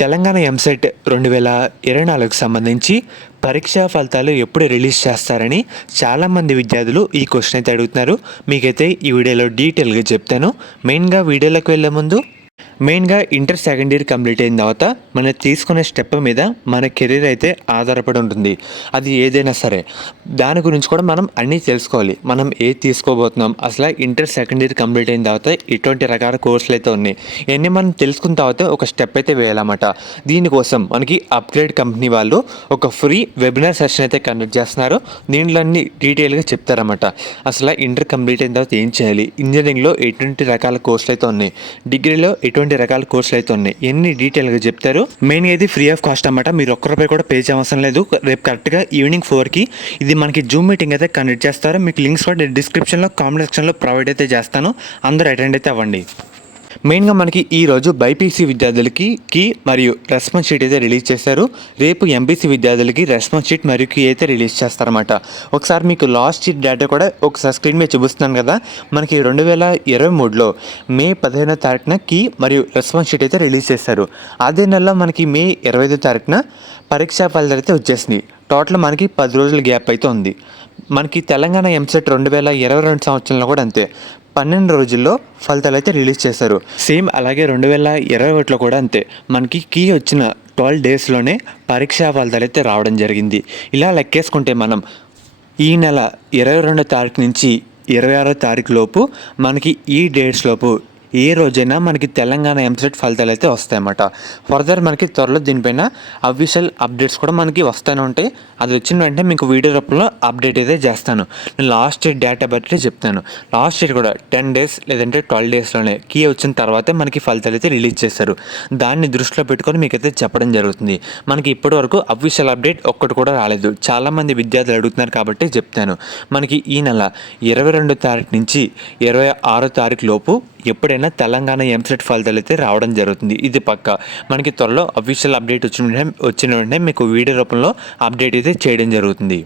తెలంగాణ ఎంసెట్ 2024కు సంబంధించి పరీక్షా ఫలితాలు ఎప్పుడు రిలీజ్ చేస్తారని చాలామంది విద్యార్థులు ఈ క్వశ్చన్ అయితే అడుగుతున్నారు. మీకైతే ఈ వీడియోలో డీటెయిల్గా చెప్తాను. మెయిన్గా వీడియోలోకి వెళ్ళే ముందు ఇంటర్ సెకండ్ ఇయర్ కంప్లీట్ అయిన తర్వాత మనం తీసుకునే స్టెప్ మీద మన కెరీర్ అయితే ఆధారపడి ఉంటుంది. అది ఏదైనా సరే దాని గురించి కూడా మనం అన్నీ తెలుసుకోవాలి. మనం ఏది తీసుకోబోతున్నాం, అసలు ఇంటర్ సెకండ్ ఇయర్ కంప్లీట్ అయిన తర్వాత ఎటువంటి రకాల కోర్సులు అయితే ఉన్నాయి, ఇవన్నీ మనం తెలుసుకున్న తర్వాత ఒక స్టెప్ అయితే వేయాలన్నమాట. దీనికోసం మనకి అప్గ్రేడ్ కంపెనీ వాళ్ళు ఒక ఫ్రీ వెబినార్ సెషన్ అయితే కండక్ట్ చేస్తున్నారు. దీంట్లో అన్ని డీటెయిల్గా చెప్తారన్నమాట. అసలు ఇంటర్ కంప్లీట్ అయిన తర్వాత ఏం చేయాలి, ఇంజనీరింగ్లో ఎటువంటి రకాల కోర్సులు అయితే ఉన్నాయి, డిగ్రీలో ఎటువంటి రకాల కోర్సులు అయితే ఉన్నాయి, ఎన్ని డీటెయిల్గా చెప్తారు. మెయిన్గా ఇది ఫ్రీ ఆఫ్ కాస్ట్ అన్నమాట. మీరు ఒక్క రూపాయి కూడా పే చేయవసరం లేదు. రేపు కరెక్ట్గా ఈవినింగ్ 4కి ఇది మనకి జూమ్ మీటింగ్ అయితే కండక్ట్ చేస్తారు. మీకు లింక్స్ కూడా డిస్క్రిప్షన్లో కామెంట్ సెక్షన్లో ప్రొవైడ్ అయితే చేస్తాను. అందరూ అటెండ్ అయితే అవ్వండి. మెయిన్గా మనకి ఈరోజు బైపీసీ విద్యార్థులకి కీ మరియు రెస్పాన్స్ షీట్ అయితే రిలీజ్ చేశారు. రేపు ఎంపీసీ విద్యార్థులకి రెస్పాన్స్ షీట్ మరియు కీ అయితే రిలీజ్ చేస్తారన్నమాట. ఒకసారి మీకు లాస్ట్ షీట్ డేటా కూడా ఒకసారి స్క్రీన్ మీద చూపిస్తున్నాను కదా. మనకి 2023లో మే 15వ తారీఖున కీ మరియు రెస్పాన్స్ షీట్ అయితే రిలీజ్ చేశారు. అదే నెలలో మనకి మే 25వ తారీఖున పరీక్షా ఫలితాలు అయితే వచ్చేసింది. టోటల్ మనకి 10 రోజుల గ్యాప్ అయితే ఉంది. మనకి తెలంగాణ ఎంసెట్ 2022 సంవత్సరంలో కూడా అంతే 12 రోజుల్లో ఫలితాలు అయితే రిలీజ్ చేశారు. సేమ్ అలాగే 2021లో కూడా అంతే మనకి కీ వచ్చిన 12 డేస్లోనే పరీక్షా ఫలితాలు అయితే రావడం జరిగింది. ఇలా లెక్కేసుకుంటే మనం ఈ నెల 22వ తారీఖు నుంచి 26వ తారీఖు లోపు మనకి ఈ డేట్స్ లోపు ఏ రోజైనా మనకి తెలంగాణ ఎంసెట్ ఫలితాలు అయితే వస్తాయన్నమాట. ఫర్దర్ మనకి త్వరలో దీనిపైన అఫీషియల్ అప్డేట్స్ కూడా మనకి వస్తూనే ఉంటాయి. అది వచ్చిన వెంటనే మీకు వీడియో రూపంలో అప్డేట్ అయితే చేస్తాను. నేను లాస్ట్ డేటా బట్టి చెప్తాను. లాస్ట్ డేట్ కూడా 10 డేస్ లేదంటే 12 డేస్లోనే కీ వచ్చిన తర్వాతే మనకి ఫలితాలు అయితే రిలీజ్ చేశారు. దాన్ని దృష్టిలో పెట్టుకొని మీకైతే చెప్పడం జరుగుతుంది. మనకి ఇప్పటి వరకు అఫీషియల్ అప్డేట్ ఒక్కటి కూడా రాలేదు. చాలామంది విద్యార్థులు అడుగుతున్నారు కాబట్టి చెప్తాను. మనకి ఈ నెల 22వ తారీఖు నుంచి 26వ తారీఖు లోపు ఎప్పుడైనా తెలంగాణ ఎంసెట్ ఫలితాలు అయితే రావడం జరుగుతుంది. ఇది పక్క. మనకి త్వరలో అఫీషియల్ అప్డేట్ వచ్చిన వెంటనే మీకు వీడియో రూపంలో అప్డేట్ అయితే చేయడం జరుగుతుంది.